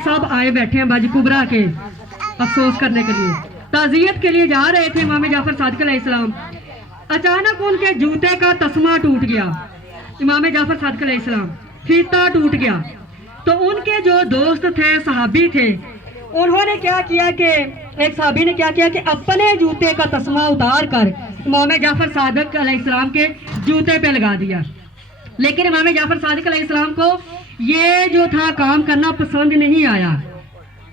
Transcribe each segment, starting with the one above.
सब आए बैठे हैं बाजी कुबरा के अफसोस करने के लिए, ताज़ियत के लिए जा रहे थे इमाम जाफर सादिक अलैहिस्सलाम। अचानक उनके जूते का तस्मा टूट गया, इमाम जाफर सादिक अलैहिस्सलाम, फीता टूट गया। तो उनके जो दोस्त थे, सहाबी थे, उन्होंने क्या किया कि एक सहाबी ने क्या किया कि अपने जूते का तस्मा उतार कर इमाम जाफर सादिक अलैहिस्सलाम के जूते पे लगा दिया। लेकिन इमाम जाफर सादिक अलैहिस्सलाम को ये जो था काम करना पसंद नहीं आया।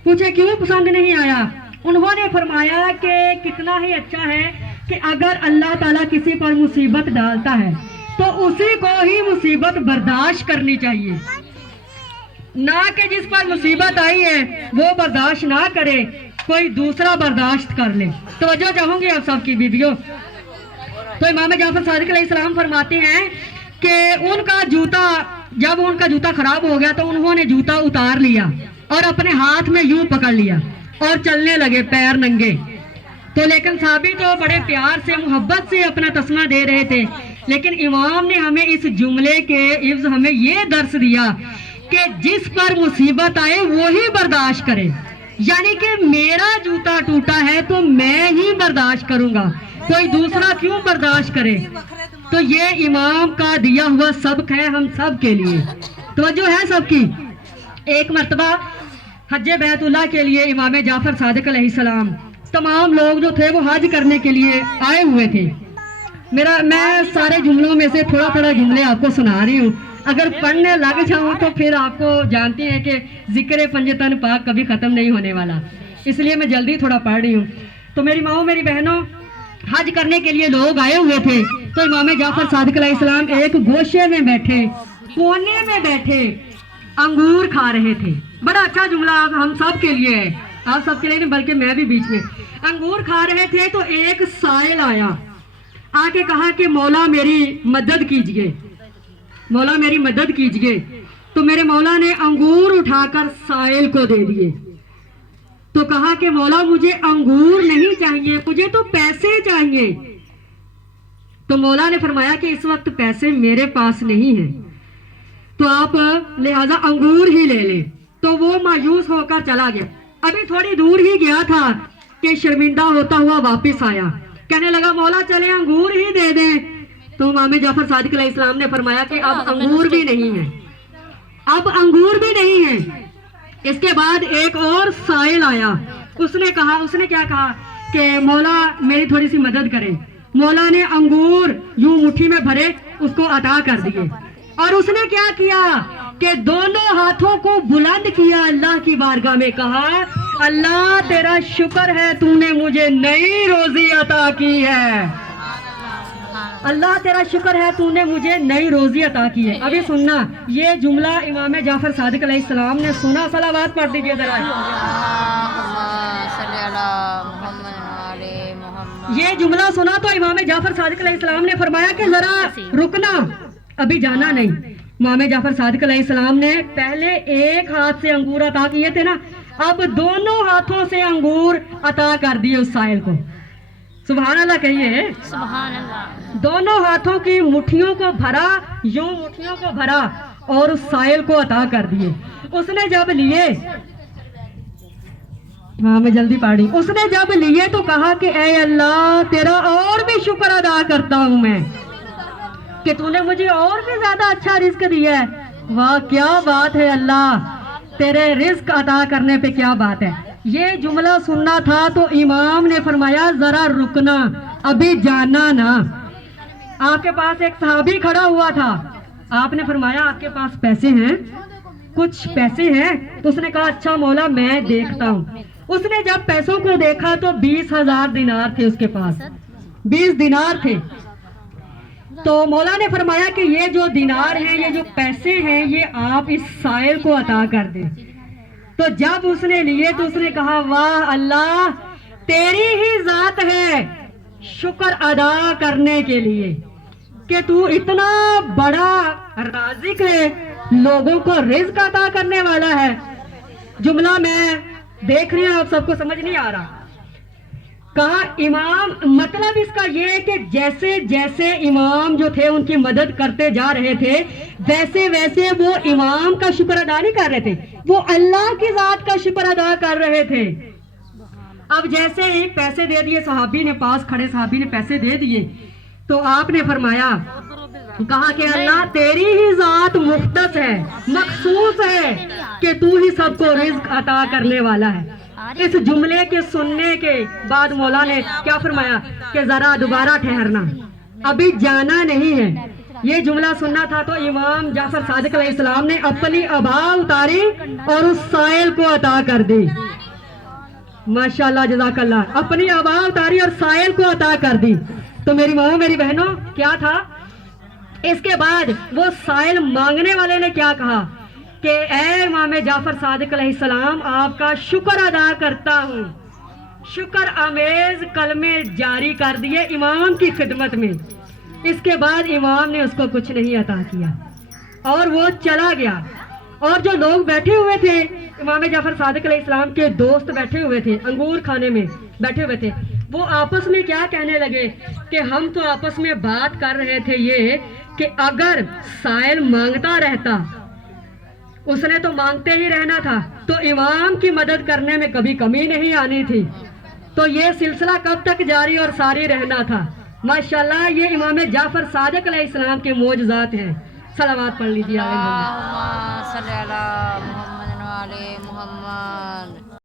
पूछे क्यों पसंद नहीं आया? उन्होंने फरमाया कि कितना ही अच्छा है कि अगर अल्लाह ताला किसी पर मुसीबत डालता है तो उसी को ही मुसीबत बर्दाश्त करनी चाहिए, ना कि जिस पर मुसीबत आई है वो बर्दाश्त ना करे, कोई दूसरा बर्दाश्त कर ले। तवज्जो चाहूंगी आप सबकी बीवियों। तो इमाम जाफर सादिक अलैहिस्सलाम फरमाते हैं कि उनका जूता, जब उनका जूता खराब हो गया तो उन्होंने जूता उतार लिया और अपने हाथ में यूं पकड़ लिया और चलने लगे पैर नंगे। तो लेकिन साहबी तो बड़े प्यार से, मोहब्बत से अपना तस्मा दे रहे थे। लेकिन इमाम ने हमें इस जुमले के इव्ज हमें ये दर्स दिया कि जिस पर मुसीबत आए वो ही बर्दाश्त करे, यानी कि मेरा जूता टूटा है तो मैं ही बर्दाश्त करूंगा, कोई दूसरा क्यों बर्दाश्त करे। तो ये इमाम का दिया हुआ सबक है हम सब के लिए। तवज्जो है सबकी। एक मर्तबा हज बैतुल्लाह के लिए इमाम जाफर सादिक अलैहिस्सलाम, तमाम लोग जो थे वो हज करने के लिए आए हुए थे। मैं सारे जुमलों में से थोड़ा थोड़ा जुमले आपको सुना रही हूँ, अगर पढ़ने लग जाऊँ तो फिर आपको जानती हैं कि जिक्र पंजतन पाक कभी ख़त्म नहीं होने वाला, इसलिए मैं जल्दी थोड़ा पढ़ रही हूँ। तो मेरी माओ, मेरी बहनों, हज करने के लिए लोग आए हुए थे। तो इमाम जाफर सादिक अलैहिस्सलाम एक गोशे में बैठे, कोने में बैठे अंगूर खा रहे थे। बड़ा अच्छा जुमला हम सब के लिए है, आप सबके लिए नहीं बल्कि मैं भी बीच में। अंगूर खा रहे थे तो एक साइल आया, आके कहा कि मौला मेरी मदद कीजिए, मौला मेरी मदद कीजिए। तो मेरे मौला ने अंगूर उठाकर साइल को दे दिए। तो कहा कि मौला मुझे अंगूर नहीं चाहिए, मुझे तो पैसे चाहिए। तो मौला ने फरमाया कि इस वक्त पैसे मेरे पास नहीं है, तो आप लिहाजा अंगूर ही ले लें। तो वो मायूस होकर चला गया। अभी थोड़ी दूर ही गया था कि शर्मिंदा होता हुआ वापस आया, कहने लगा मौला चले अंगूर ही दे दें। तो इमाम जाफर सादिक अलैहिस्सलाम ने फरमाया कि अब अंगूर भी नहीं है, अब अंगूर भी नहीं है। इसके बाद एक और साइल आया, उसने क्या कहा कि मौला मेरी थोड़ी सी मदद करें। मौला ने अंगूर यूं मुट्ठी में भरे उसको अता कर दिए, और उसने क्या किया कि दोनों हाथों को बुलंद किया, अल्लाह की बारगाह में कहा अल्लाह तेरा शुक्र है तूने मुझे नई रोजी अता की है, अल्लाह तेरा शुक्र है तूने मुझे नई रोजी अता की है। अभी सुनना, ये जुमला इमाम जाफर सादिक अलैहिस्सलाम ने सुना, सलावत पढ़ दीजिए जरा। ये जुमला सुना तो इमाम जाफर सादिक अलैहिस्सलाम ने फरमाया कि जरा रुकना, अभी जाना नहीं। इमाम जाफर सादिक अलैहिस्सलाम ने पहले एक हाथ से अंगूर अता किए थे ना, अब दोनों हाथों से अंगूर अता कर दिए उस साइल को। सुभान अल्लाह कहिए, सुभान अल्लाह। दोनों हाथों की मुट्ठियों को भरा, यूं मुट्ठियों को भरा और उस साइल को अता कर दिए। उसने जब लिए, हाँ मैं जल्दी पढ़ी, उसने जब लिए तो कहा कि ऐ अल्लाह तेरा और भी शुक्र अदा करता हूँ मैं कि तूने मुझे और भी ज्यादा अच्छा रिस्क दिया है। वाह क्या बात है अल्लाह, तेरे रिस्क अदा करने पे क्या बात है। ये जुमला सुनना था तो इमाम ने फरमाया जरा रुकना, अभी जाना ना। आपके पास एक सहाबी खड़ा हुआ था, आपने फरमाया आपके पास पैसे हैं, कुछ पैसे हैं? तो उसने कहा अच्छा मौला मैं देखता हूँ। उसने जब पैसों को देखा तो 20,000 दिनार थे उसके पास, 20 दिनार थे। तो मौला ने फरमाया कि ये जो दिनार हैं, ये जो पैसे हैं, ये आप इस साइल को अता कर दें। तो जब उसने लिए तो उसने कहा वाह अल्लाह तेरी ही जात है शुक्र अदा करने के लिए कि तू इतना बड़ा राज़िक है, लोगों को रिज़्क अता करने वाला है। जुमला मैं देख रही हूँ आप सबको समझ नहीं आ रहा। کہا امام مطلب اس کا یہ ہے کہ جیسے جیسے امام جو تھے ان کی مدد کرتے جا رہے تھے ویسے ویسے وہ امام کا شکر ادا نہیں کر رہے تھے، وہ اللہ کی ذات کا شکر ادا کر رہے تھے۔ اب جیسے ہی پیسے دے دیے صحابی نے، پاس کھڑے صحابی نے پیسے دے دیے، تو آپ نے فرمایا، کہا کہ اللہ تیری ہی ذات مختص ہے، مخصوص ہے کہ تو ہی سب کو رزق عطا کرنے والا ہے۔ اس جملے کے سننے کے بعد مولا نے کیا فرمایا کہ ذرا دوبارہ ٹھہرنا، ابھی جانا نہیں ہے۔ یہ جملہ سننا تھا تو امام جعفر صادق علیہ السلام نے اپنی ابا اتاری اور اس سائل کو عطا کر دی۔ ماشاءاللہ جزاک اللہ، اپنی ابا اتاری اور سائل کو عطا کر دی۔ تو میری ماں میری بہنوں کیا تھا اس کے بعد وہ سائل مانگنے والے نے کیا کہا کہ اے امام جعفر صادق علیہ السلام آپ کا شکر ادا کرتا ہوں۔ شکر آمیز کلمے جاری کر دیے امام کی خدمت میں۔ اس کے بعد امام نے اس کو کچھ نہیں عطا کیا اور وہ چلا گیا۔ اور جو لوگ بیٹھے ہوئے تھے، امام جعفر صادق علیہ السلام کے دوست بیٹھے ہوئے تھے، انگور کھانے میں بیٹھے ہوئے تھے، وہ آپس میں کیا کہنے لگے کہ ہم تو آپس میں بات کر رہے تھے یہ کہ اگر سائل مانگتا رہتا، اس نے تو مانگتے ہی رہنا تھا، تو امام کی مدد کرنے میں کبھی کمی نہیں آنی تھی، تو یہ سلسلہ کب تک جاری اور ساری رہنا تھا۔ ماشاءاللہ یہ امام جعفر صادق علیہ السلام کے معجزات ہیں۔ صلوات پڑھ لیجیے۔ اللہم صلی علی محمد و علی محمد۔